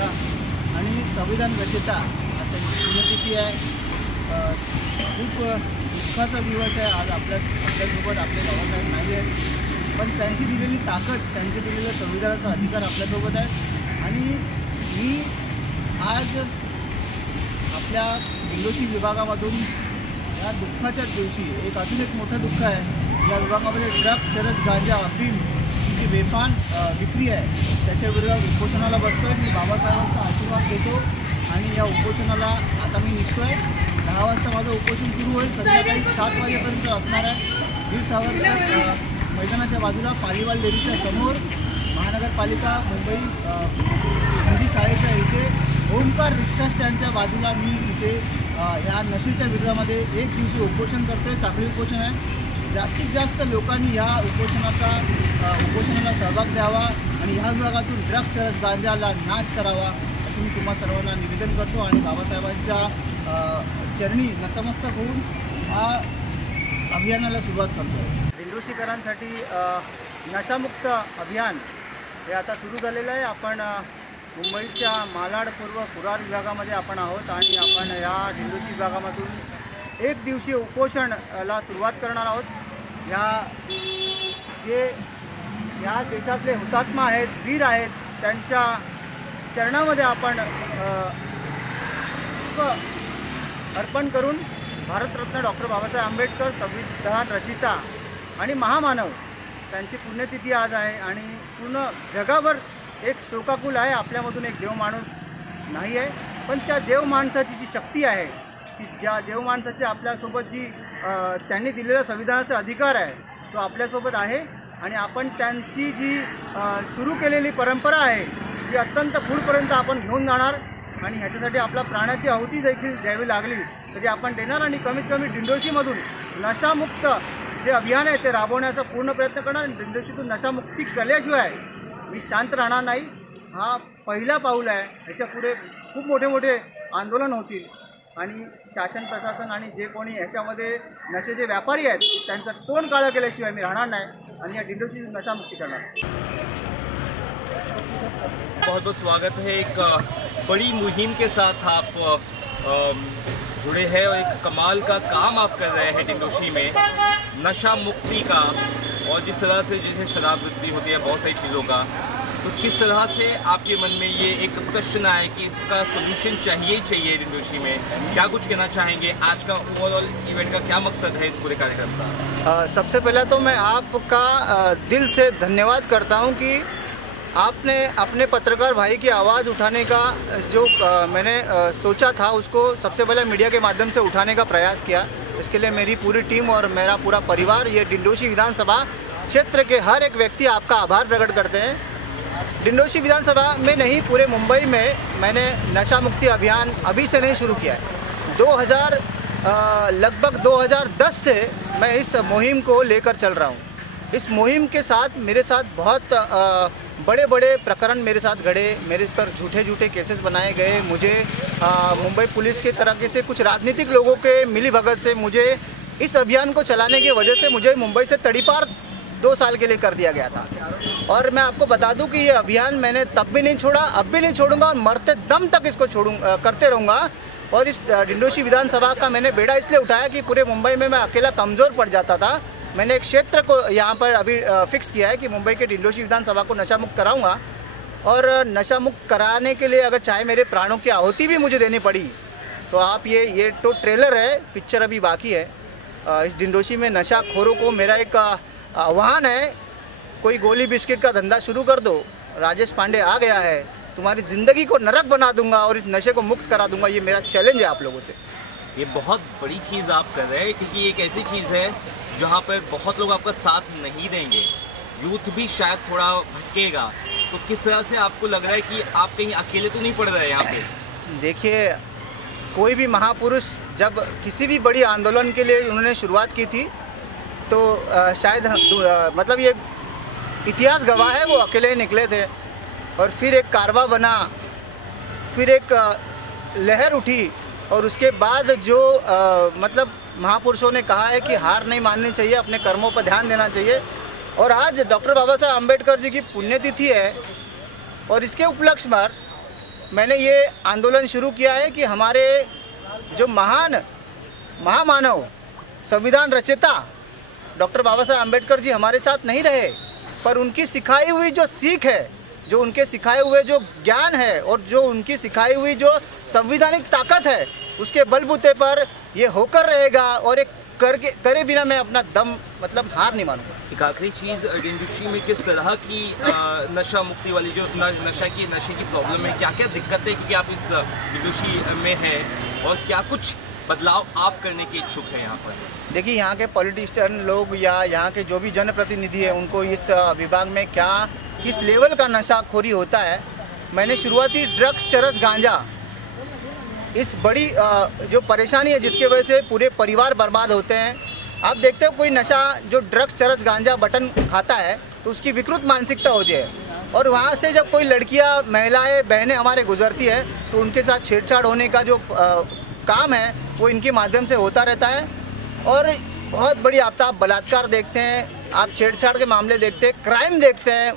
रचिता आणि संविधान रचिता त्यांची पुण्यतिथी आहे। खूप दुःखाचा दिवस आहे आज। आपल्यासोबत आपले बाबासाहेब नाही आहेत, पण त्यांची दिलेली ताकद, त्यांचे दिलेलं संविधानाचा अधिकार आपल्यासोबत आहे। आणि मी आज आपल्या दिंडोशी विभागामधून या दुःखाच्या दिवशी अजून एक मोठं दुःख आहे। या विभागामध्ये ड्रग्ज, चरस, गांजा, अफीम जी बेफान विक्री आहे त्याच्या विरोधात उपोषणाला बसतोय। मी बाबासाहेबांचा आशीर्वाद घेतो आणि या उपोषणाला आता मी निघतोय। 10 वाजता माझं उपोषण सुरू होईल, संध्याकाळी 7 वाजेपर्यंत असणार आहे। वीर सावरकर मैदानाच्या बाजूला पालीवाल डेअरीच्या समोर, महानगरपालिका मुंबई हिंदी शाळेच्या इथे, ओमकार रिक्षा स्टँडच्या बाजूला मी इथे ह्या नशेच्या विरोधामध्ये 1 दिवशी उपोषण करतोय। साखळी उपोषण आहे। जास्तीत जास्त लोकांनी ह्या उपोषणाला सहभाग द्यावा आणि ह्या विभागातून ड्रग्ज, चरस, गांजाला नाश करावा असे मी तुम्हा सर्वांना निवेदन करतो आणि बाबासाहेबांच्या चरणी नतमस्तक होऊन ह्या अभियानाला सुरुवात करतो। दिंडोशीकरांसाठी नशामुक्त अभियान हे आता सुरू झालेलं आहे। आपण मुंबईच्या मालाड पूर्व कुरार विभागामध्ये आपण आहोत आणि आपण या दिंडोशी विभागामधून 1 दिवसीय उपोषणाला सुरुवात करणार आहोत। या देशातले हुतात्मा आहेत, वीर आहेत, त्यांच्या चरणामध्ये आपण अर्पण करून भारतरत्न डॉक्टर बाबासाहेब आंबेडकर, संविधान रचिता आणि महामानव त्यांची पुण्यतिथी आज आहे आणि पूर्ण जगावर एक शोकाकुल आहे। आपल्यामधून एक देव माणूस नाही आहे, पण त्या देव माणसाची जी शक्ती आहे, की ज्या देव माणसाची आपल्यासोबत जी त्यांनी दिलेला संविधानाचा अधिकार आहे तो आपल्यासोबत आहे आणि आपण त्यांची जी सुरू केलेली परंपरा आहे ती अत्यंत पुढपर्यंत आपण घेऊन जाणार आणि ह्याच्यासाठी आपला प्राणाची आहुती देखील द्यावी लागली तरी आपण देणार आणि कमीत कमी दिंडोशीमधून नशामुक्त जे अभियान आहे ते राबवण्याचा पूर्ण प्रयत्न करणार। दिंडोशीतून नशामुक्ती केल्याशिवाय मी शांत राहणार नाही। हा पहिला पाऊल आहे, ह्याच्या पुढे खूप मोठे मोठे आंदोलन होतील आणि शासन प्रशासन आणि जे कोणी ह्याच्यामध्ये नशेचे व्यापारी आहेत त्यांचं तोंड काळं केल्याशिवाय मी राहणार नाही आणि या दिंडोशी नशामुक्ती करणार। बहुत बहुत स्वागत है। एक बड़ी मुहिम के साथ आप जुड़े हैं और एक कमाल का काम आप कर रहे हैं दिंडोशी में, नशा मुक्ति का। और जिस तरह से जैसे शराब वृत्ति होती है, बहुत सारी चीज़ों का, तो किस तरह से आपके मन में ये एक प्रश्न आए कि इसका सोल्यूशन चाहिए दिंडोशी में, क्या कुछ कहना चाहेंगे? आज का ओवरऑल इवेंट का क्या मकसद है इस पूरे कार्यक्रम का? सबसे पहले तो मैं आपका दिल से धन्यवाद करता हूं कि आपने अपने पत्रकार भाई की आवाज़ उठाने का जो मैंने सोचा था उसको सबसे पहले मीडिया के माध्यम से उठाने का प्रयास किया। इसके लिए मेरी पूरी टीम और मेरा पूरा परिवार, ये दिंडोशी विधानसभा क्षेत्र के हर एक व्यक्ति आपका आभार प्रकट करते हैं। दिंडोशी विधानसभा में नहीं, पूरे मुंबई में मैंने नशा मुक्ति अभियान अभी से नहीं शुरू किया है। लगभग 2010 से मैं इस मुहिम को लेकर चल रहा हूँ। इस मुहिम के साथ मेरे साथ बहुत बड़े बड़े प्रकरण मेरे साथ घड़े, मेरे पर झूठे केसेस बनाए गए। मुझे मुंबई पुलिस के तरह से कुछ राजनीतिक लोगों के मिलीभगत से मुझे इस अभियान को चलाने की वजह से मुझे मुंबई से तड़ीपार 2 साल के लिए कर दिया गया था। और मैं आपको बता दूं कि ये अभियान मैंने तब भी नहीं छोड़ा, अब भी नहीं छोड़ूंगा और मरते दम तक इसको करते रहूँगा। और इस दिंडोशी विधानसभा का मैंने बेड़ा इसलिए उठाया कि पूरे मुंबई में मैं अकेला कमज़ोर पड़ जाता था। मैंने एक क्षेत्र को यहाँ पर अभी फिक्स किया है कि मुंबई के दिंडोशी विधानसभा को नशा मुक्त कराऊँगा और नशा मुक्त कराने के लिए अगर चाहे मेरे प्राणों की आहुति भी मुझे देनी पड़ी तो आप ये तो ट्रेलर है, पिक्चर अभी बाकी है। इस दिंडोशी में नशाखोरों को मेरा एक आह्वान है, कोई गोली बिस्किट का धंधा शुरू कर दो, राजेश पांडे आ गया है, तुम्हारी ज़िंदगी को नरक बना दूंगा और इस नशे को मुक्त करा दूंगा। ये मेरा चैलेंज है आप लोगों से। ये बहुत बड़ी चीज़ आप कर रहे हैं क्योंकि एक ऐसी चीज़ है जहाँ पर बहुत लोग आपका साथ नहीं देंगे, यूथ भी शायद थोड़ा भटकेगा। तो किस तरह से आपको लग रहा है कि आप कहीं अकेले तो नहीं पड़ रहे हैं यहाँ पे? देखिए, कोई भी महापुरुष जब किसी भी बड़ी आंदोलन के लिए उन्होंने शुरुआत की थी तो शायद मतलब ये इतिहास गवाह है, वो अकेले ही निकले थे और फिर एक कारवा बना, फिर एक लहर उठी और उसके बाद जो मतलब महापुरुषों ने कहा है कि हार नहीं माननी चाहिए, अपने कर्मों पर ध्यान देना चाहिए। और आज डॉक्टर बाबा साहब आम्बेडकर जी की पुण्यतिथि है और इसके उपलक्ष्य पर मैंने ये आंदोलन शुरू किया है कि हमारे जो महामानव संविधान रचयिता डॉक्टर बाबा साहब अम्बेडकर जी हमारे साथ नहीं रहे, पर उनकी सिखाई हुई जो सीख है, जो उनके सिखाए हुए जो ज्ञान है और जो उनकी सिखाई हुई जो संवैधानिक ताकत है, उसके बलबूते पर ये होकर रहेगा और एक करे बिना मैं अपना दम मतलब हार नहीं मानूंगा। एक आखिरी चीज़, डिंडोशी में किस तरह की नशा मुक्ति वाली जो नशे की प्रॉब्लम है, क्या क्या दिक्कत है, क्योंकि आप इस डिंडोशी में हैं, और क्या कुछ बदलाव आप करने के इच्छुक हैं यहाँ पर? देखिए, यहाँ के पॉलिटिशियन लोग या यहाँ के जो भी जनप्रतिनिधि है, उनको इस विभाग में क्या किस लेवल का नशाखोरी होता है। मैंने शुरुआती ड्रग्स, चरस, गांजा, इस बड़ी जो परेशानी है जिसके वजह से पूरे परिवार बर्बाद होते हैं। आप देखते हो कोई नशा जो ड्रग्स, चरस, गांजा, बटन खाता है तो उसकी विकृत मानसिकता होती है, और वहाँ से जब कोई लड़कियाँ, महिलाएं, बहनें हमारे गुजरती है तो उनके साथ छेड़छाड़ होने का जो काम है वो इनके माध्यम से होता रहता है। और बहुत बड़ी आप बलात्कार देखते हैं, आप छेड़छाड़ के मामले देखते हैं, क्राइम देखते हैं,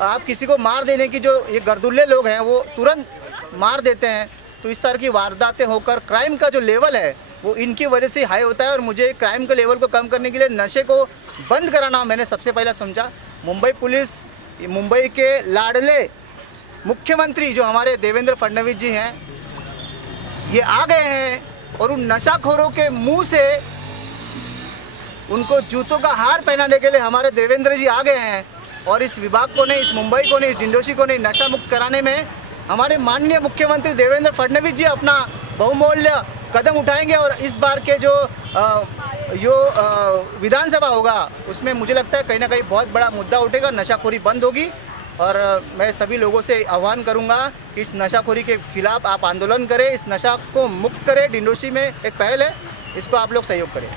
आप किसी को मार देने की जो ये गर्दुल्ले लोग हैं वो तुरंत मार देते हैं। तो इस तरह की वारदातें होकर क्राइम का जो लेवल है वो इनकी वजह से हाई होता है। और मुझे क्राइम के लेवल को कम करने के लिए नशे को बंद कराना मैंने सबसे पहला समझा। मुंबई पुलिस, मुंबई के लाडले मुख्यमंत्री जो हमारे देवेंद्र फडणवीस जी हैं, ये आ गए हैं और उन नशाखोरों के मुंह से उनको जूतों का हार पहनाने के लिए हमारे देवेंद्र जी आ गए हैं। और इस विभाग को नहीं, इस मुंबई को नहीं, इस डिंडोशी को नहीं, नशा मुक्त कराने में हमारे माननीय मुख्यमंत्री देवेंद्र फडणवीस जी अपना बहुमूल्य कदम उठाएंगे। और इस बार के जो विधानसभा होगा उसमें मुझे लगता है कहीं ना कहीं बहुत बड़ा मुद्दा उठेगा, नशाखोरी बंद होगी। और मैं सभी लोगों से आह्वान करूंगा कि इस नशाखोरी के खिलाफ आप आंदोलन करें, इस नशा को मुक्त करें। डिंडोशी में एक पहल है, इसको आप लोग सहयोग करें।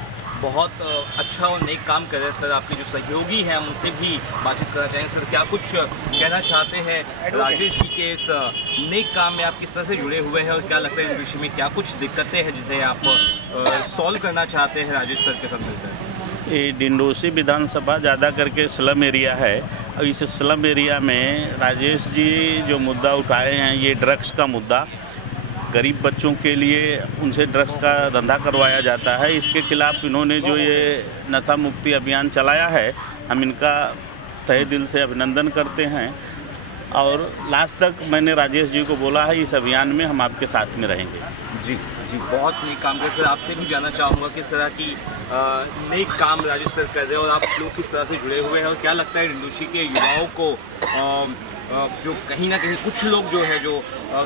बहुत अच्छा और नेक काम कर रहे हैं सर। आपके जो सहयोगी हैं हम उनसे भी बातचीत करना चाहेंगे। सर, क्या कुछ कहना चाहते हैं राजेश जी के इस नेक काम में? आप किस तरह से जुड़े हुए हैं और क्या लगता है डिंडोशी में क्या कुछ दिक्कतें हैं जिन्हें आप सॉल्व करना चाहते हैं राजेश सर के साथ मिलकर? ये डिंडोशी विधानसभा ज़्यादा करके स्लम एरिया है, और इस स्लम एरिया में राजेश जी जो मुद्दा उठाए हैं, ये ड्रग्स का मुद्दा, गरीब बच्चों के लिए उनसे ड्रग्स का धंधा करवाया जाता है, इसके खिलाफ इन्होंने जो ये नशा मुक्ति अभियान चलाया है, हम इनका तहे दिल से अभिनंदन करते हैं। और लास्ट तक मैंने राजेश जी को बोला है, इस अभियान में हम आपके साथ में रहेंगे। जी जी, बहुत नेक काम कर सर। आपसे भी जानना चाहूँगा किस तरह की नेक काम राजेश सर कर रहे हैं और आप लोग किस तरह से जुड़े हुए हैं, और क्या लगता है डिंडोशी के युवाओं को जो कहीं ना कहीं कुछ लोग जो है जो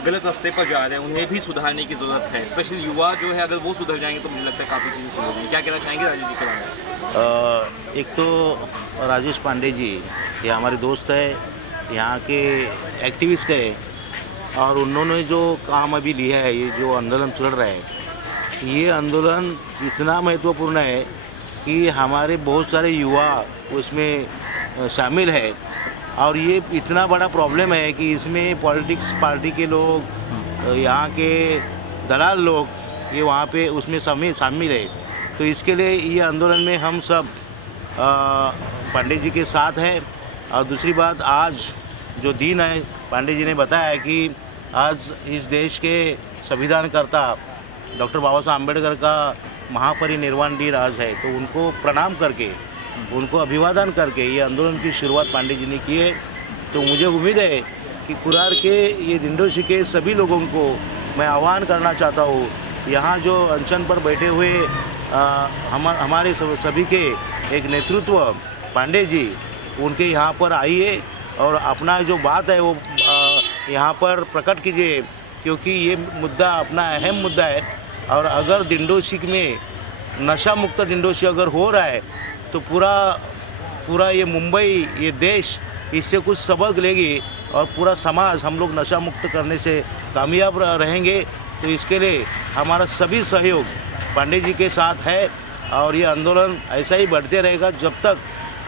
गलत रास्ते पर जा रहे हैं उन्हें भी सुधारने की ज़रूरत है, स्पेशली युवा जो है, अगर वो सुधर जाएंगे तो मुझे लगता है काफ़ी चीज़ें सुधर जाएंगी। क्या कहना चाहेंगे राजेश जी के बारे में? एक तो राजेश पांडे जी, ये हमारे दोस्त है, यहाँ के एक्टिविस्ट है, और उन्होंने जो काम अभी लिया है, ये जो आंदोलन चल रहा है, ये आंदोलन इतना महत्वपूर्ण है कि हमारे बहुत सारे युवा उसमें शामिल है। और ये इतना बड़ा प्रॉब्लम है कि इसमें पॉलिटिक्स पार्टी के लोग, यहाँ के दलाल लोग, ये वहाँ पे उसमें शामिल है। तो इसके लिए ये आंदोलन में हम सब पांडे जी के साथ हैं। और दूसरी बात, आज जो दिन है, पांडे जी ने बताया कि आज इस देश के संविधानकर्ता डॉक्टर बाबा साहब अम्बेडकर का महापरिनिर्वाण दिन आज है, तो उनको प्रणाम करके, उनको अभिवादन करके ये आंदोलन की शुरुआत पांडे जी ने की है। तो मुझे उम्मीद है कि कुरार के ये डिंडोशी के सभी लोगों को मैं आह्वान करना चाहता हूँ, यहाँ जो अनशन पर बैठे हुए हमारे सभी के एक नेतृत्व पांडे जी, उनके यहाँ पर आइए और अपना जो बात है वो यहाँ पर प्रकट कीजिए, क्योंकि ये मुद्दा अपना अहम मुद्दा है। और अगर डिंडोशी में नशा मुक्त डिंडोशी अगर हो रहा है तो पूरा ये मुंबई, ये देश इससे कुछ सबक लेगी और पूरा समाज हम लोग नशा मुक्त करने से कामयाब रहेंगे। तो इसके लिए हमारा सभी सहयोग पांडे जी के साथ है, और ये आंदोलन ऐसा ही बढ़ते रहेगा जब तक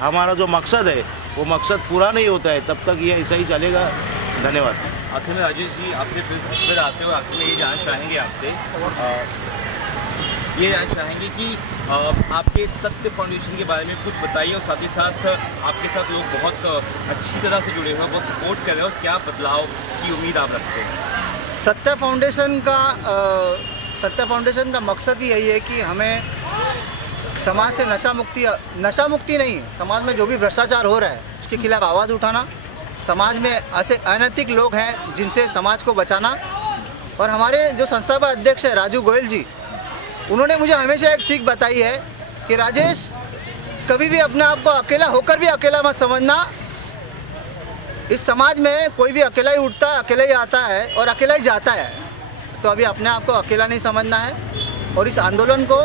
हमारा जो मकसद है वो मकसद पूरा नहीं होता है, तब तक ये ऐसा ही चलेगा। धन्यवाद। आखिर में राजेश जी आपसे फिर आते हो, आखिर में ये जानना चाहेंगे आपसे, ये जानना चाहेंगे कि आपके सत्य फाउंडेशन के बारे में कुछ बताइए, और साथ ही साथ आपके साथ लोग बहुत अच्छी तरह से जुड़े हुए हैं, बहुत सपोर्ट कर रहे हैं, और क्या बदलाव की उम्मीद आप रखते हैं? सत्या फाउंडेशन का मकसद ही यही है कि हमें समाज से नशा मुक्ति नहीं, समाज में जो भी भ्रष्टाचार हो रहा है उसके खिलाफ आवाज़ उठाना, समाज में ऐसे अनैतिक लोग हैं जिनसे समाज को बचाना। और हमारे जो संस्थापक अध्यक्ष है राजू गोयल जी, उन्होंने मुझे हमेशा एक सीख बताई है कि राजेश, कभी भी अपने आप को अकेला होकर भी अकेला मत समझना। इस समाज में कोई भी अकेला ही उठता है, अकेला ही आता है और अकेला ही जाता है। तो अभी अपने आप को अकेला नहीं समझना है और इस आंदोलन को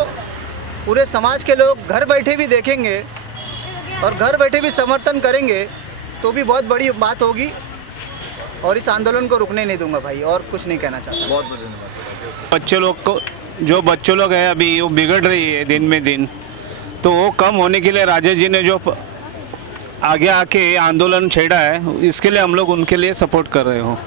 पूरे समाज के लोग घर बैठे भी देखेंगे और घर बैठे भी समर्थन करेंगे तो भी बहुत बड़ी बात होगी। और इस आंदोलन को रुकने नहीं दूंगा भाई, और कुछ नहीं कहना चाहता। बहुत बहुत धन्यवाद। बच्चे लोग को, जो बच्चे लोग हैं अभी वो बिगड़ रही है दिन में दिन, तो वो कम होने के लिए राजेश जी ने जो आगे आके आंदोलन छेड़ा है, इसके लिए हम लोग उनके लिए सपोर्ट कर रहे हो।